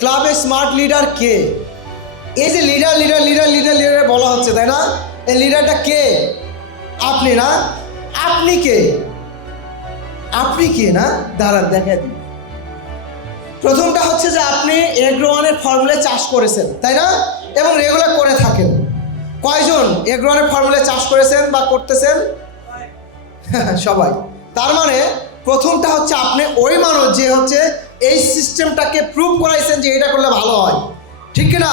ক্লাবে smart leader কে? এই যে leader leader leader leader leader বলা হচ্ছে, তাই না? এই লিডারটা কে? আপনি না? আপনি কে? আপনি কে না? দাঁড়ান দেখা দিন। প্রথমটা হচ্ছে যে আপনি এগ্রোওয়ানের ফর্মুলা চাষ করেছেন, তাই না? এবং রেগুলার করে থাকেন। কয়জন এগ্রোওয়ানের ফর্মুলা চাষ করেছেন বা করতেছেন? সবাই। তার মানে প্রথমটা হচ্ছে আপনি ওই মানুষ যে হচ্ছে এই সিস্টেমটাকে প্রুভ করাইছেন যে এটা করলে ভালো হয়, ঠিক না?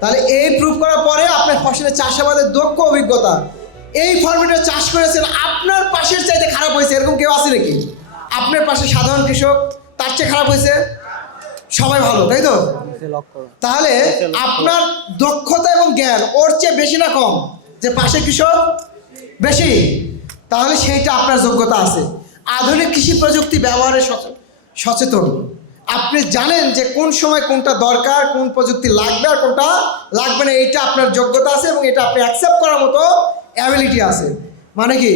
তাহলে এই প্রুভ করার পরে আপনার ফসলের চাষাবাদের দক্ষ অভিজ্ঞতা, এই ফর্মেটে চাষ করেছেন, আপনার পাশের চাইতে খারাপ হয়েছে এরকম কেউ আছে নাকি? আপনার পাশে সাধারণ কৃষক তার চেয়ে খারাপ হয়েছে? সবাই ভালো, তাই তো? তাহলে আপনার দক্ষতা এবং জ্ঞান ওর চেয়ে বেশি না কম? যে পাশে কৃষক বেশি, তাহলে সেইটা আপনার যোগ্যতা আছে। আধুনিক কৃষি প্রযুক্তি ব্যবহারে সচেতন, আপনি জানেন যে কোন সময় কোনটা দরকার, কোন প্রযুক্তি লাগবে আর কোনটা লাগবে না, এইটা আপনার যোগ্যতা আছে এবং এটা আপনি অ্যাকসেপ্ট করার মতো অ্যাবিলিটি আছে। মানে কি?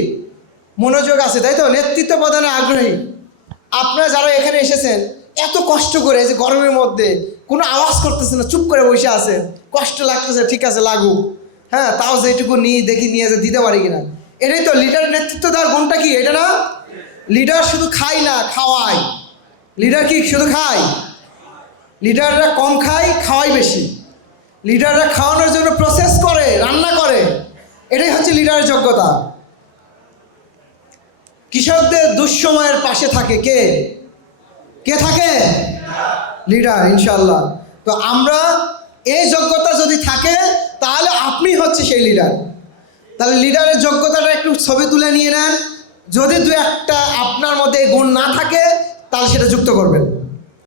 মনোযোগ আছে, তাই তো? নেতৃত্ব প্রদানে আগ্রহী। আপনারা যারা এখানে এসেছেন এত কষ্ট করে, যে গরমের মধ্যে কোনো আওয়াজ করতেছে না, চুপ করে বসে আছেন, কষ্ট লাগতেছে, ঠিক আছে লাগুক, হ্যাঁ, তাও যেটুকু নিয়ে দেখি নিয়ে যে দিতে পারি কিনা। এটাই তো লিডার। নেতৃত্ব দেওয়ার গুণটা কি এটা না? লিডার শুধু খায় না, খাওয়ায়। লিডার কি শুধু খায়? লিডাররা কম খায়, খাওয়াই বেশি। লিডাররা খাওয়ানোর জন্য প্রসেস করে, রান্না করে। এটাই হচ্ছে লিডারের যোগ্যতা। কৃষকদের দুঃসময়ের পাশে থাকে কে? কে থাকে? লিডার, ইনশাল্লাহ। তো আমরা এই যোগ্যতা যদি থাকে তাহলে আপনি হচ্ছে সেই লিডার। তাহলে লিডারের যোগ্যতাটা একটু ছবি তুলে নিয়ে নেন। যদি দু একটা আপনার মধ্যে গুণ না থাকে তাহলে সেটা যুক্ত করবেন।